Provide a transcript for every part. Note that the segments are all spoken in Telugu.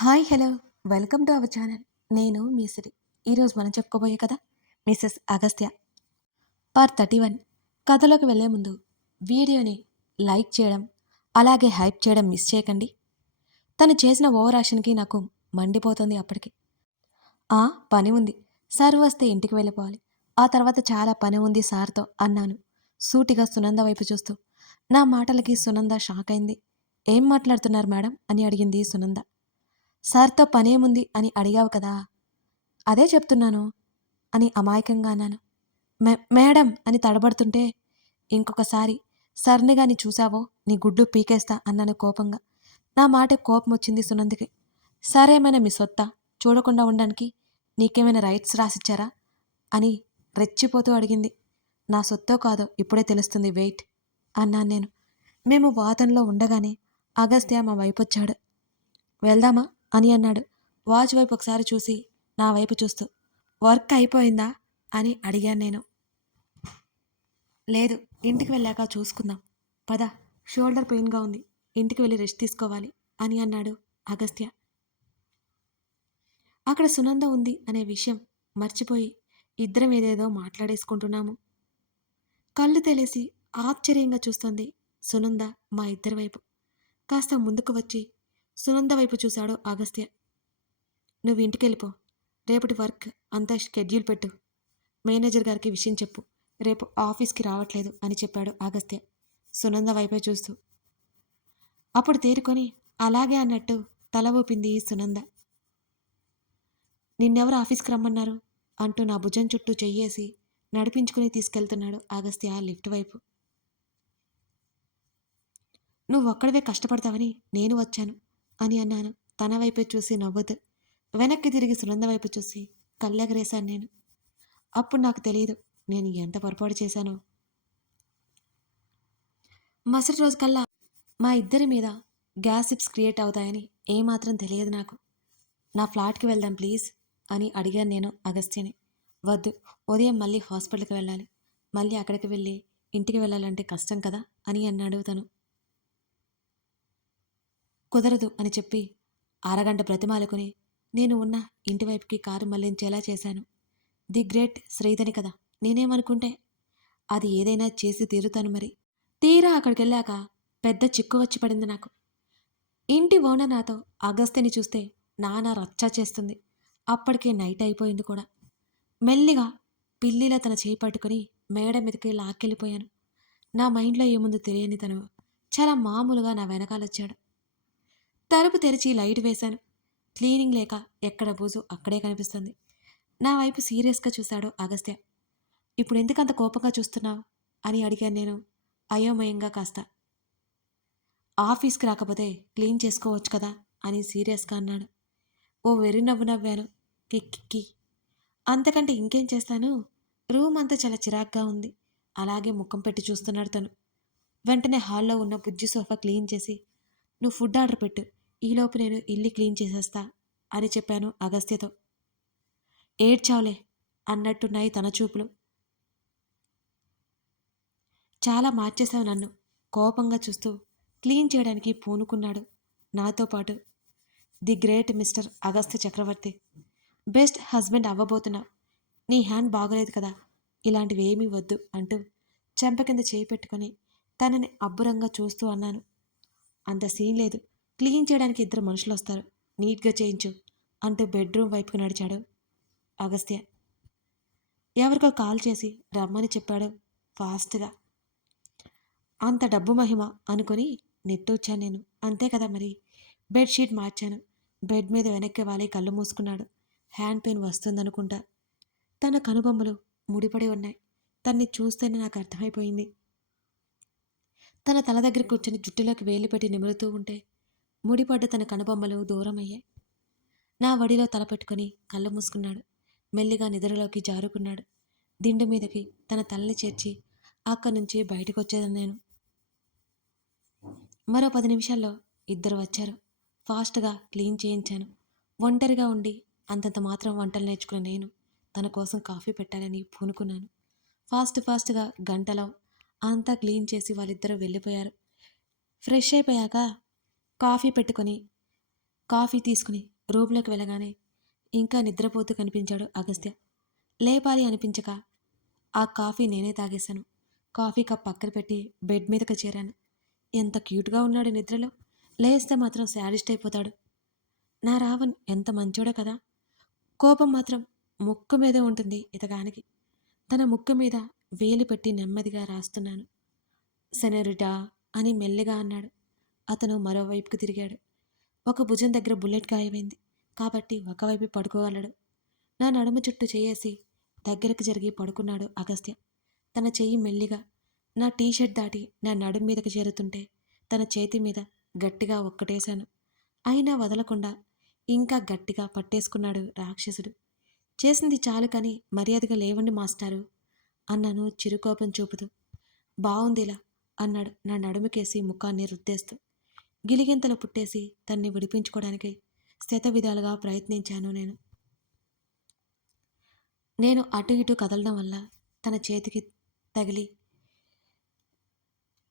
Hi hello welcome to our channel. నేను మీ సిరి. ఈరోజు మనం చెప్పుకోబోయే కథ మిసెస్ అగస్త్య పార్ట్ 31. కథలోకి వెళ్ళే ముందు వీడియోని లైక్ చేయడం అలాగే హైప్ చేయడం మిస్ చేయకండి. తను చేసిన ఓవర్ యాక్షన్కి నాకు మండిపోతుంది. అప్పటికి పని ఉంది, సార్ వస్తే ఇంటికి వెళ్ళిపోవాలి, ఆ తర్వాత చాలా పని ఉంది సార్తో అన్నాను సూటిగా సునంద వైపు చూస్తూ. నా మాటలకి సునంద షాక్ అయింది. ఏం మాట్లాడుతున్నారు మేడం అని అడిగింది సునంద. సార్తో పనేముంది అని అడిగావు కదా, అదే చెప్తున్నాను అని అమాయకంగా అన్నాను. మేడం అని తడబడుతుంటే, ఇంకొకసారి సర్ని గాని చూశావో నీ గుడ్లు పీకేస్తా అన్నాను కోపంగా. నా మాట కోపం వచ్చింది సునందికి. సరేమైనా మీ సొత్తా చూడకుండా ఉండడానికి నీకేమైనా రైట్స్ రాసిచ్చారా అని రెచ్చిపోతూ అడిగింది. నా సొత్తో కాదో ఇప్పుడే తెలుస్తుంది, వెయిట్ అన్నాను నేను. మేము వాదనలో ఉండగానే అగస్త్య మా వైపొచ్చాడు. వెళ్దామా అని అన్నాడు వాచ్ వైపు ఒకసారి చూసి నా వైపు చూస్తూ. వర్క్ అయిపోయిందా అని అడిగాను నేను. లేదు, ఇంటికి వెళ్ళాక చూసుకుందాం, పద, షోల్డర్ పెయిన్గా ఉంది, ఇంటికి వెళ్ళి రెస్ట్ తీసుకోవాలి అని అన్నాడు అగస్త్య. అక్కడ సునంద ఉంది అనే విషయం మర్చిపోయి ఇద్దరం ఏదేదో మాట్లాడేసుకుంటున్నాము. కళ్ళు తెలిసి ఆశ్చర్యంగా చూస్తుంది సునంద మా ఇద్దరి వైపు. కాస్త ముందుకు వచ్చి సునంద వైపు చూశాడు అగస్త్య. నువ్వు ఇంటికి వెళ్ళిపో, రేపటి వర్క్ అంతా షెడ్యూల్ పెట్టు, మేనేజర్ గారికి విషయం చెప్పు, రేపు ఆఫీస్కి రావట్లేదు అని చెప్పాడు అగస్త్య సునంద వైపే చూస్తూ. అప్పుడు తేరుకొని అలాగే అన్నట్టు తల ఊపింది సునంద. నిన్నెవరు ఆఫీస్కి రమ్మన్నారు అంటూ నా భుజం చుట్టూ చెయ్యేసి నడిపించుకుని తీసుకెళ్తున్నాడు అగస్త్య లిఫ్ట్ వైపు. నువ్వు ఒక్కడవే కష్టపడతావని నేను వచ్చాను అని అన్నాను తన వైపే చూసి నవ్వుతూ. వెనక్కి తిరిగి సునంద వైపు చూసి కళ్ళెగరేశాను నేను. అప్పుడు నాకు తెలియదు నేను ఎంత పొరపాటు చేశానో. మరుసటి రోజు కల్లా మా ఇద్దరి మీద గ్యాసిప్స్ క్రియేట్ అవుతాయని ఏమాత్రం తెలియదు నాకు. నా ఫ్లాట్కి వెళ్దాం ప్లీజ్ అని అడిగాను నేను అగస్త్యని. వద్దు, ఉదయం మళ్ళీ హాస్పిటల్కి వెళ్ళాలి, మళ్ళీ అక్కడికి వెళ్ళి ఇంటికి వెళ్ళాలంటే కష్టం కదా అని అన్నాడు తను. కుదరదు అని చెప్పి అరగంట బ్రతిమాలుకొని నేను ఉన్న ఇంటివైపుకి కారు మళ్లించేలా చేశాను. ది గ్రేట్ శ్రీధని కదా, నేనేమనుకుంటే అది ఏదైనా చేసి తీరుతాను మరి. తీరా అక్కడికెళ్ళాక పెద్ద చిక్కు వచ్చి పడింది నాకు. ఇంటి ఓనర్ నాతో అగస్త్యని చూస్తే నానా రచ్చ చేస్తుంది. అప్పటికే నైట్ అయిపోయింది కూడా. మెల్లిగా పిల్లిలా తన చేయి పట్టుకుని మేడ మీదకి లాక్కెళ్ళిపోయాను. నా మైండ్లో ఏముందో తెలియని తను చాలా మామూలుగా నా వెనకాలొచ్చాడు. తలుపు తెరిచి లైట్ వేశాను. క్లీనింగ్ లేక ఎక్కడ బూజు అక్కడే కనిపిస్తుంది. నా వైపు సీరియస్గా చూశాడు అగస్త్య. ఇప్పుడు ఎందుకంత కోపంగా చూస్తున్నావు అని అడిగాను నేను అయోమయంగా కాస్త. ఆఫీస్కి రాకపోతే క్లీన్ చేసుకోవచ్చు కదా అని సీరియస్గా అన్నాడు. ఓ వెర్రి నవ్వు నవ్వాను. కిక్కి అంతకంటే ఇంకేం చేస్తాను, రూమ్ అంతా చాలా చిరాగ్గా ఉంది. అలాగే ముఖం పెట్టి చూస్తున్నాడు తను. వెంటనే హాల్లో ఉన్న బుజ్జి సోఫా క్లీన్ చేసి నువ్వు ఫుడ్ ఆర్డర్ పెట్టు, ఈలోపు నేను ఇల్లు క్లీన్ చేసేస్తా అని చెప్పాను అగస్త్యతో. ఏడ్చావులే అన్నట్టున్నాయి తన చూపులు. చాలా మార్చేశావు నన్ను కోపంగా చూస్తూ క్లీన్ చేయడానికి పూనుకున్నాడు నాతో పాటు. The great mister Agastya Chakravarthi, best husband అవ్వబోతున్నావు. నీ హ్యాండ్ బాగలేదు కదా, ఇలాంటివి ఏమీ వద్దు అంటూ చెంప కింద చేయి పెట్టుకొని తనని అబ్బురంగా చూస్తూ అన్నాను. అంత సీన్ లేదు, క్లీన్ చేయడానికి ఇద్దరు మనుషులు వస్తారు, నీట్గా చేయించు అంటూ బెడ్రూమ్ వైపుకు నడిచాడు అగస్త్య. ఎవరికో కాల్ చేసి రమ్మని చెప్పాడు ఫాస్ట్గా. అంత డబ్బు మహిమ అనుకుని నెట్టొచ్చాను నేను. అంతే కదా మరి. బెడ్షీట్ మార్చాను. బెడ్ మీద వెనక్కి వాలి కళ్ళు మూసుకున్నాడు. Hand pain వస్తుందనుకుంటా. తన కనుబొమ్మలు ముడిపడి ఉన్నాయి. తన్ని చూస్తేనే నాకు అర్థమైపోయింది. తన తల దగ్గర కూర్చొని జుట్టులోకి వేలు పెట్టి నిమురుతూ ఉంటే ముడిపడ్డ తన కనుబొమ్మలు దూరమయ్యాయి. నా వడిలో తల పెట్టుకుని కళ్ళు మూసుకున్నాడు. మెల్లిగా నిద్రలోకి జారుకున్నాడు. దిండు మీదకి తన తలని చేర్చి అక్కడి నుంచి బయటకు వచ్చేదాన్ని నేను. మరో 10 నిమిషాల్లో ఇద్దరు వచ్చారు. ఫాస్ట్గా క్లీన్ చేయించాను. ఒంటరిగా ఉండి అంతంత మాత్రం వంటలు నేర్చుకున్న నేను తన కోసం కాఫీ పెట్టాలని పూనుకున్నాను. ఫాస్ట్గా గంటలో అంతా క్లీన్ చేసి వాళ్ళిద్దరూ వెళ్ళిపోయారు. ఫ్రెష్ అయిపోయాక కాఫీ పెట్టుకొని కాఫీ తీసుకుని రూమ్లోకి వెళ్ళగానే ఇంకా నిద్రపోతూ కనిపించాడు అగస్త్య. లేపాలి అనిపించక ఆ కాఫీ నేనే తాగేశాను. కాఫీ కప్ పక్కన పెట్టి బెడ్ మీదకి చేరాను. ఎంత క్యూట్గా ఉన్నాడు నిద్రలో. లేస్తే మాత్రం శాడిస్ట్ అయిపోతాడు. నా రావణ్ ఎంత మంచోడో కదా. కోపం మాత్రం ముక్కు మీదే ఉంటుంది ఇతగానికి. తన ముక్కు మీద వేలు పెట్టి నెమ్మదిగా రాస్తున్నాను. సెనరిటా అని మెల్లిగా అన్నాడు. అతను మరోవైపుకు తిరిగాడు. ఒక భుజం దగ్గర బుల్లెట్ గాయమైంది కాబట్టి ఒకవైపు పడుకోగలడు. నా నడుము చుట్టూ చేయేసి దగ్గరకు జరిగి పడుకున్నాడు అగస్త్య. తన చెయ్యి మెల్లిగా నా టీషర్ట్ దాటి నా నడుము మీదకి చేరుతుంటే తన చేతి మీద గట్టిగా ఒక్కటేశాను. అయినా వదలకుండా ఇంకా గట్టిగా పట్టేసుకున్నాడు రాక్షసుడు. చేసింది చాలు కానీ మర్యాదగా లేవండి మాస్టారు అన్నాను చిరుకోపం చూపుతూ. బావుందిలా అన్నాడు నా నడుముకేసి ముఖాన్ని రుద్దేస్తూ. గిలిగింతలు పుట్టేసి తన్ని విడిపించుకోవడానికి శతవిధాలుగా ప్రయత్నించాను నేను. నేను అటు ఇటు కదలడం వల్ల తన చేతికి తగిలి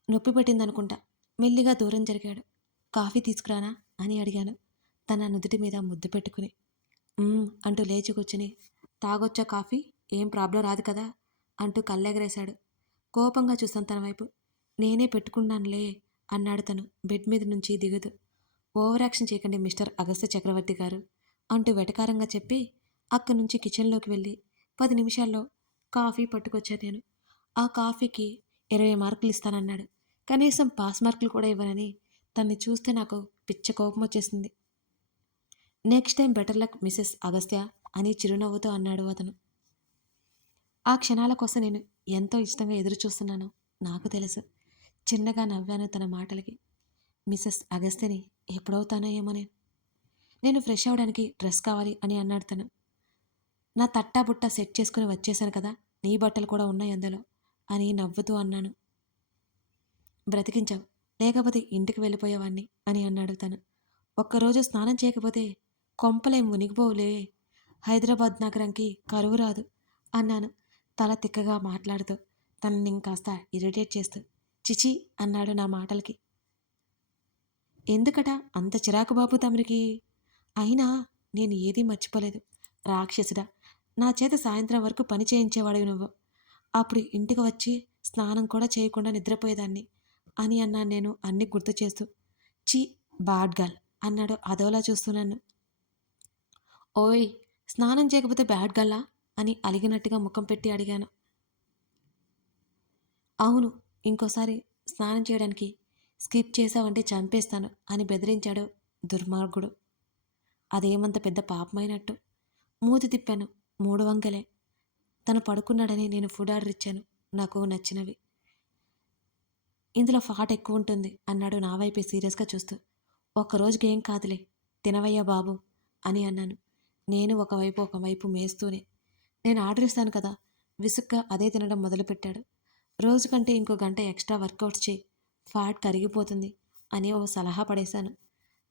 నొప్పి పెట్టిందనుకుంటా. మెల్లిగా దూరం జరిగాడు. కాఫీ తీసుకురానా అని అడిగాను తన నుదుటి మీద ముద్దు పెట్టుకుని. అంటూ లేచి కూర్చుని తాగొచ్చా కాఫీ, ఏం ప్రాబ్లం రాదు కదా అంటూ కళ్ళెగరేశాడు. కోపంగా చూస్తాను తన వైపు. నేనే పెట్టుకున్నానులే అన్నాడు తను బెడ్ మీద నుంచి దిగుతూ. ఓవర్ యాక్షన్ చేయకండి మిస్టర్ అగస్త్య చక్రవర్తి గారు అంటూ వెటకారంగా చెప్పి అక్కడి నుంచి కిచెన్లోకి వెళ్ళి 10 నిమిషాల్లో కాఫీ పట్టుకొచ్చా నేను. ఆ కాఫీకి 20 మార్కులు ఇస్తానన్నాడు. కనీసం పాస్ మార్కులు కూడా ఇవ్వనని తన్ని చూస్తే నాకు పిచ్చ కోపం వచ్చేసింది. Next time better luck Mrs Agastya అని చిరునవ్వుతో అన్నాడు అతను. ఆ క్షణాల కోసం నేను ఎంతో ఇష్టంగా ఎదురు చూస్తున్నానో నాకు తెలుసు. చిన్నగా నవ్వాను తన మాటలకి. మిసెస్ అగస్త్యని ఎప్పుడవుతానో ఏమో నేను ఫ్రెష్ అవడానికి డ్రెస్ కావాలి అని అన్నాడు తను. నా తట్టా బుట్ట సెట్ చేసుకుని వచ్చేశాను కదా, నీ బట్టలు కూడా ఉన్నాయి అందులో అని నవ్వుతూ అన్నాను. బ్రతికించావు, లేకపోతే ఇంటికి వెళ్ళిపోయేవాణ్ణి అని అన్నాడు తను. ఒక్కరోజు స్నానం చేయకపోతే కొంపలేం మునిగిపోవులే, హైదరాబాద్ నగరంకి కరువు రాదు అన్నాను తల తిక్కగా మాట్లాడుతూ, తనని ఇంకాస్త ఇరిటేట్ చేస్తూ. చిచి అన్నాడు నా మాటలకి. ఎందుకట అంత చిరాకు బాబు తమరికి? అయినా నేను ఏదీ మర్చిపోలేదు. రాక్షసుడా, నా చేత సాయంత్రం వరకు పని చేయించేవాడివి నువ్వు. అప్పుడు ఇంటికి వచ్చి స్నానం కూడా చేయకుండా నిద్రపోయేదాన్ని అని అన్నాను నేను అన్ని గుర్తు చేస్తూ. చీ బాడ్ గర్ల్ అన్నాడు అదోలా చూస్తున్నాను. ఓయ్, స్నానం చేయకపోతే బ్యాడ్ గర్లా అని అలిగినట్టుగా ముఖం పెట్టి అడిగాను. అవును, ఇంకోసారి స్నానం చేయడానికి స్కిప్ చేసావంటే చంపేస్తాను అని బెదిరించాడు దుర్మార్గుడు. అదేమంత పెద్ద పాపమైనట్టు. మూతి తిప్పాను. 3 వంకలే. తను పడుకున్నాడని నేను ఫుడ్ ఆర్డర్ ఇచ్చాను, నాకు నచ్చినవి. ఇందులో ఫాట్ ఎక్కువ ఉంటుంది అన్నాడు నా వైపే సీరియస్గా చూస్తూ. ఒక్కరోజుకి ఏం కాదులే, తినవయ్యా బాబు అని అన్నాను నేను ఒకవైపు మేస్తూనే. నేను ఆర్డర్ ఇస్తాను కదా, విసుగ్గా అదే తినడం మొదలుపెట్టాడు. రోజు కంటే ఇంకో గంట ఎక్స్ట్రా వర్కౌట్స్ చేయి, ఫ్యాట్ కరిగిపోతుంది అని ఓ సలహా పడేశాను.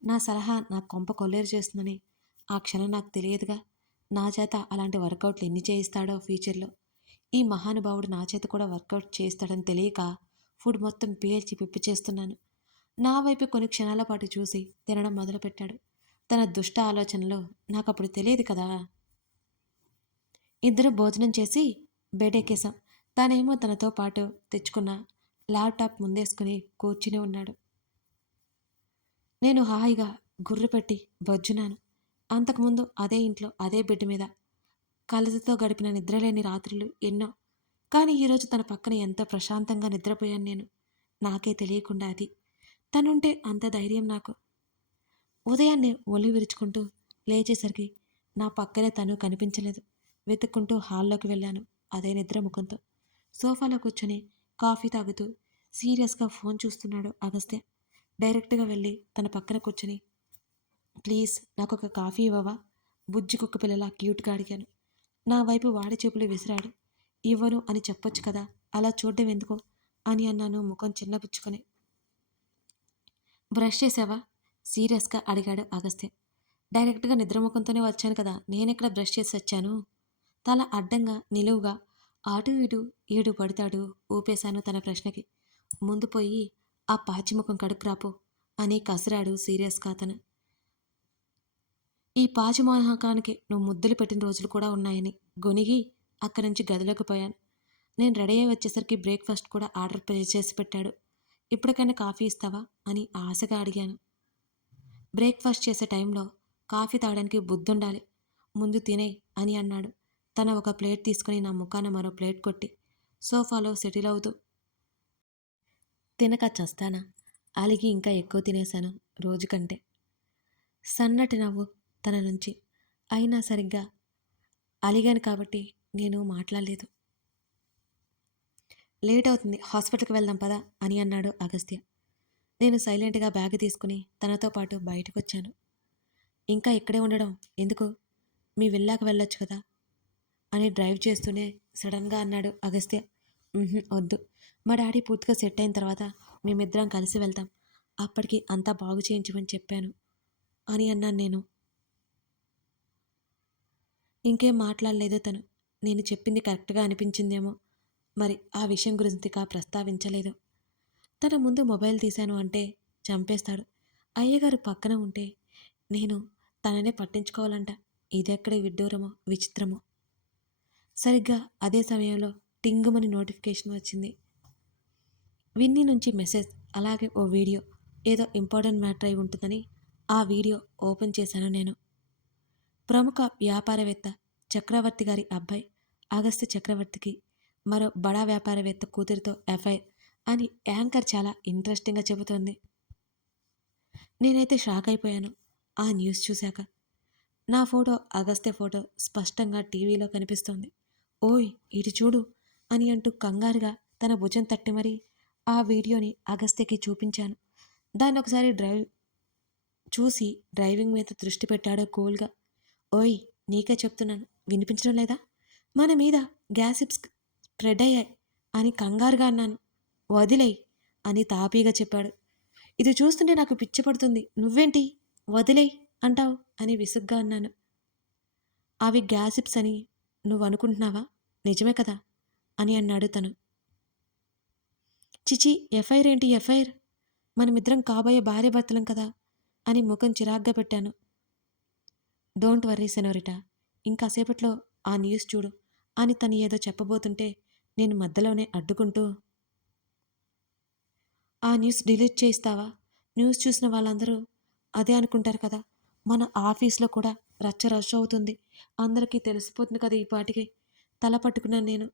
నా సలహా నా కొంప కొల్లేరు చేస్తుందని ఆ క్షణం నాకు తెలియదుగా. నా చేత అలాంటి వర్కౌట్లు ఎన్ని చేయిస్తాడో ఫ్యూచర్లో. ఈ మహానుభావుడు నా చేత కూడా వర్కౌట్ చేయిస్తాడని తెలియక ఫుడ్ మొత్తం పీల్చి పిప్పి చేస్తున్నాను. నా వైపు కొన్ని క్షణాల పాటు చూసి తినడం మొదలుపెట్టాడు. తన దుష్ట ఆలోచనలో నాకప్పుడు తెలియదు కదా. ఇద్దరు భోజనం చేసి బెడ్ ఎక్కేశాం. తానేమో తనతో పాటు తెచ్చుకున్న ల్యాప్టాప్ ముందేసుకుని కూర్చుని ఉన్నాడు. నేను హాయిగా గుర్రు పెట్టి బొజ్జున్నాను. అంతకుముందు అదే ఇంట్లో అదే బెడ్ మీద కలతతో గడిపిన నిద్రలేని రాత్రులు ఎన్నో. కానీ ఈరోజు తన పక్కన ఎంతో ప్రశాంతంగా నిద్రపోయాను నేను, నాకే తెలియకుండా. అది తనుంటే అంత ధైర్యం నాకు. ఉదయాన్నే ఒళ్ళు విరుచుకుంటూ లేచేసరికి నా పక్కనే తను కనిపించలేదు. వెతుక్కుంటూ హాల్లోకి వెళ్ళాను అదే నిద్ర ముఖంతో. సోఫాలో కూర్చొని కాఫీ తాగుతూ సీరియస్గా ఫోన్ చూస్తున్నాడు అగస్త్య. డైరెక్ట్గా వెళ్ళి తన పక్కన కూర్చొని, ప్లీజ్ నాకొక కాఫీ ఇవ్వవా, బుజ్జి కుక్క పిల్లలా క్యూట్గా అడిగాను. నా వైపు వాడి చూపులు విసిరాడు. ఇవ్వను అని చెప్పొచ్చు కదా, అలా చూడ్డం ఎందుకో అని అన్నాను ముఖం చిన్నపుచ్చుకొని. బ్రష్ చేసావా సీరియస్గా అడిగాడు అగస్త్య. డైరెక్ట్గా నిద్రముఖంతోనే వచ్చాను కదా, నేనెక్కడ బ్రష్ చేసి వచ్చాను. తల అడ్డంగా నిలువుగా అటు ఇటు ఏడు పడతాడు ఊపేశాను తన ప్రశ్నకి. ముందు పోయి ఆ పాచిముఖం కడుక్రాపో అని కసిరాడు సీరియస్గా అతను. ఈ పాచిమోహకానికి నువ్వు ముద్దులు పెట్టిన రోజులు కూడా ఉన్నాయని గొనిగి అక్కడి నుంచి గదిలోకి పోయాను. నేను రెడీ అయ్యి వచ్చేసరికి బ్రేక్‌ఫాస్ట్ కూడా ఆర్డర్ చేసి పెట్టాడు. ఇప్పటికైనా కాఫీ ఇస్తావా అని ఆశగా అడిగాను. బ్రేక్‌ఫాస్ట్ చేసే టైంలో కాఫీ తాగడానికి బుద్ధుండాలి. ముందు తినేయ్ అని అన్నాడు. తన ఒక ప్లేట్ తీసుకొని నా ముఖాన మరో ప్లేట్ కొట్టి సోఫాలో సెటిల్ అవుతూ తినక చస్తానా? అలిగి ఇంకా ఎక్కువ తినేశాను రోజు కంటే. సన్నటి నవ్వు తన నుంచి. అయినా సరిగ్గా అలిగాను కాబట్టి నేను మాట్లాడలేదు. లేట్ అవుతుంది, హాస్పిటల్‌కి వెళ్దాం పదా అని అన్నాడు అగస్త్య. నేను సైలెంట్‌గా బ్యాగ్ తీసుకుని తనతో పాటు బయటకొచ్చాను. ఇంకా ఇక్కడే ఉండడం ఎందుకు? మీ విల్లాకి వెళ్ళొచ్చు కదా అని డ్రైవ్ చేస్తూనే సడన్‌గా అన్నాడు అగస్త్య. వద్దు. మా డాడీ పూర్తిగా సెట్ అయిన తర్వాత మేమిద్దరం కలిసి వెళ్తాం. అప్పటికి అంతా బాగు చేయించమని చెప్పాను అని అన్నాను నేను. ఇంకేం మాట్లాడలేదు తను. నేను చెప్పింది కరెక్ట్‌గా అనిపించిందేమో మరి ఆ విషయం గురించిగా ప్రస్తావించలేదు. తన ముందు మొబైల్ తీశాను అంటే చంపేస్తాడు. అయ్యగారు పక్కన ఉంటే నేను తననే పట్టించుకోవాలంట. ఇదెక్కడి విడ్డూరమో విచిత్రమో. సరిగ్గా అదే సమయంలో టింగుమని నోటిఫికేషన్ వచ్చింది. విన్నీ నుంచి మెసేజ్, అలాగే ఓ వీడియో. ఏదో ఇంపార్టెంట్ మ్యాటర్ అయి ఉంటుందని ఆ వీడియో ఓపెన్ చేశాను నేను. ప్రముఖ వ్యాపారవేత్త చక్రవర్తి గారి అబ్బాయి అగస్త్య చక్రవర్తికి మరో బడా వ్యాపారవేత్త కూతురితో ఎఫ్ఐఆర్ అని యాంకర్ చాలా ఇంట్రెస్టింగ్గా చెబుతోంది. నేనైతే షాక్ అయిపోయాను ఆ న్యూస్ చూశాక. నా ఫోటో, అగస్త్య ఫోటో స్పష్టంగా టీవీలో కనిపిస్తోంది. ఓయ్ ఇటు చూడు అని అంటూ కంగారుగా తన భుజం తట్టి మరీ ఆ వీడియోని అగస్త్యకి చూపించాను. దాన్ని ఒకసారి చూసి డ్రైవింగ్ మీద దృష్టి పెట్టాడో కూల్గా. ఓయ్ నీకే చెప్తున్నాను, వినిపించడం లేదా? మన మీద గ్యాసిప్స్ స్ప్రెడ్ అయ్యాయి అని కంగారుగా అన్నాను. వదిలేయ్ అని తాపీగా చెప్పాడు. ఇది చూస్తుంటే నాకు పిచ్చి పడుతుంది. నువ్వేంటి వదిలేయ్ అంటావు అని విసుగ్గా అన్నాను. అవి గ్యాసిప్స్ అని నువ్వు అనుకుంటున్నావా? నిజమే కదా అని అన్నాడు తను. చిచి, ఎఫ్ఐఆర్ ఏంటి ఎఫ్ఐఆర్? మనమిద్దరం కాబోయే భార్యాభర్తలం కదా అని ముఖం చిరాగ్గా పెట్టాను. డోంట్ వర్రీ సెనోరిటా, ఇంకాసేపట్లో ఆ న్యూస్ చూడు అని తను ఏదో చెప్పబోతుంటే నేను మధ్యలోనే అడ్డుకుంటూ, ఆ న్యూస్ డిలీట్ చేయిస్తావా? న్యూస్ చూసిన వాళ్ళందరూ అదే అనుకుంటారు కదా. మన ఆఫీస్లో కూడా రచ్చ రచ్చ అవుతుంది. అందరికీ తెలిసిపోతుంది కదా ఈ పాటికి. తల పట్టుకున్నాను నేను.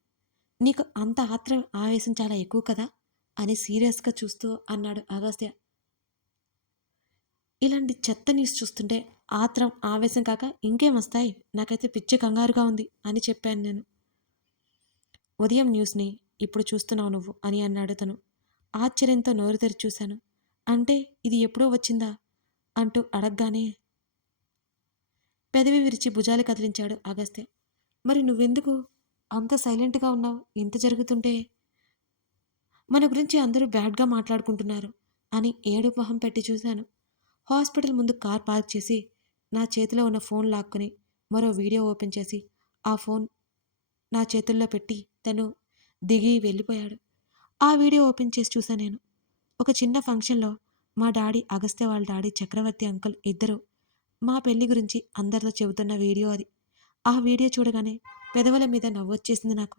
నీకు అంత ఆత్రం ఆవేశం చాలా ఎక్కువ కదా అని సీరియస్గా చూస్తూ అన్నాడు అగస్త్య. ఇలాంటి చెత్త న్యూస్ చూస్తుంటే ఆత్రం ఆవేశం కాక ఇంకేం వస్తాయి? నాకైతే పిచ్చి కంగారుగా ఉంది అని చెప్పాను నేను. ఉదయం న్యూస్ని ఇప్పుడు చూస్తున్నావు నువ్వు అని అన్నాడు తను. ఆశ్చర్యంతో నోరు తెరిచి చూశాను. అంటే ఇది ఎప్పుడో వచ్చిందా అంటూ అడగగానే పెదవి విరిచి భుజాలు కదిలించాడు అగస్త్య. మరి నువ్వెందుకు అంత సైలెంట్గా ఉన్నావు ఇంత జరుగుతుంటే? మన గురించి అందరూ బ్యాడ్గా మాట్లాడుకుంటున్నారు అని ఏడుపు మొహం పెట్టి చూశాను. హాస్పిటల్ ముందు కార్ పార్క్ చేసి నా చేతిలో ఉన్న ఫోన్ లాక్కొని మరో వీడియో ఓపెన్ చేసి ఆ ఫోన్ నా చేతుల్లో పెట్టి తను దిగి వెళ్ళిపోయాడు. ఆ వీడియో ఓపెన్ చేసి చూసా నేను. ఒక చిన్న ఫంక్షన్లో మా డాడీ, అగస్త్య వాళ్ళ డాడీ చక్రవర్తి అంకుల్ ఇద్దరు మా పెళ్లి గురించి అందరితో చెబుతున్న వీడియో అది. ఆ వీడియో చూడగానే పెదవుల మీద నవ్వొచ్చేసింది నాకు.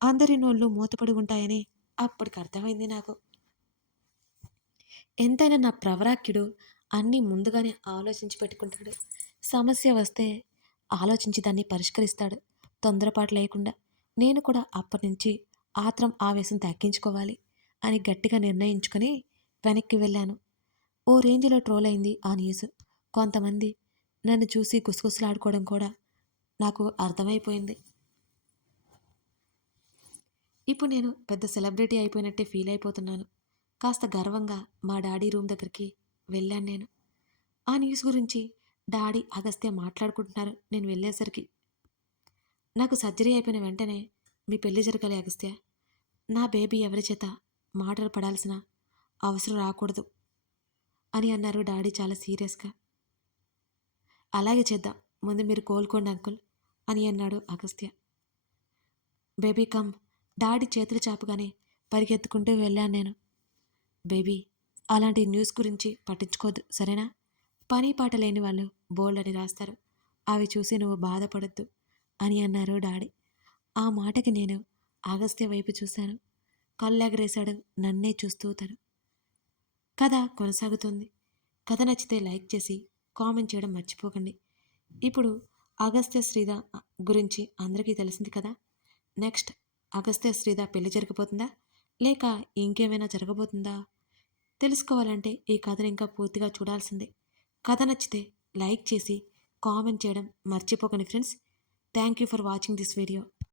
అందరి నోళ్ళు మూతపడి ఉంటాయని అప్పటికి అర్థమైంది నాకు. ఎంతైనా నా ప్రవరాఖ్యుడు అన్నీ ముందుగానే ఆలోచించి పెట్టుకుంటాడు. సమస్య వస్తే ఆలోచించి దాన్ని పరిష్కరిస్తాడు తొందరపాటు లేకుండా. నేను కూడా అప్పటినుంచి ఆత్రం ఆవేశం తగ్గించుకోవాలి అని గట్టిగా నిర్ణయించుకొని వెనక్కి వెళ్ళాను. ఓ రేంజ్లో ట్రోల్ అయింది ఆ న్యూస్. కొంతమంది నన్ను చూసి గుసగుసలాడుకోవడం కూడా నాకు అర్థమైపోయింది. ఇప్పుడు నేను పెద్ద సెలబ్రిటీ అయిపోయినట్టే ఫీల్ అయిపోతున్నాను. కాస్త గర్వంగా మా డాడీ రూమ్ దగ్గరికి వెళ్ళాను నేను. ఆ న్యూస్ గురించి డాడీ, అగస్త్య మాట్లాడుకుంటున్నారు నేను వెళ్ళేసరికి. నాకు సర్జరీ అయిపోయిన వెంటనే మీ పెళ్లి జరగాలి అగస్త్య. నా బేబీ ఎవరి చేత మాటలు పడాల్సిన అవసరం రాకూడదు అని అన్నారు డాడీ చాలా సీరియస్గా. అలాగే చేద్దాం, ముందు మీరు కోలుకోండి అంకుల్ అని అన్నాడు అగస్త్య. Baby come. డాడీ చేతులు చాపగానే పరిగెత్తుకుంటూ వెళ్ళాను నేను. బేబీ అలాంటి న్యూస్ గురించి పట్టించుకోవద్దు సరేనా? పని పాట లేని వాళ్ళు బోల్డ్ అని రాస్తారు. అవి చూసి నువ్వు బాధపడొద్దు అని అన్నారు డాడీ. ఆ మాటకి నేను అగస్త్య వైపు చూశాను. కళ్ళెగరేశాడు నన్నే చూస్తూ తను. కథ కొనసాగుతుంది. కథ నచ్చితే లైక్ చేసి కామెంట్ చేయడం మర్చిపోకండి. ఇప్పుడు అగస్త్య శ్రీధ గురించి అందరికీ తెలిసింది కదా. నెక్స్ట్ అగస్త్య శ్రీధ పెళ్లి జరగబోతుందా లేక ఇంకేమైనా జరగబోతుందా తెలుసుకోవాలంటే ఈ కథను ఇంకా పూర్తిగా చూడాల్సిందే. కథ నచ్చితే లైక్ చేసి కామెంట్ చేయడం మర్చిపోకండి friends. Thank you for watching this video.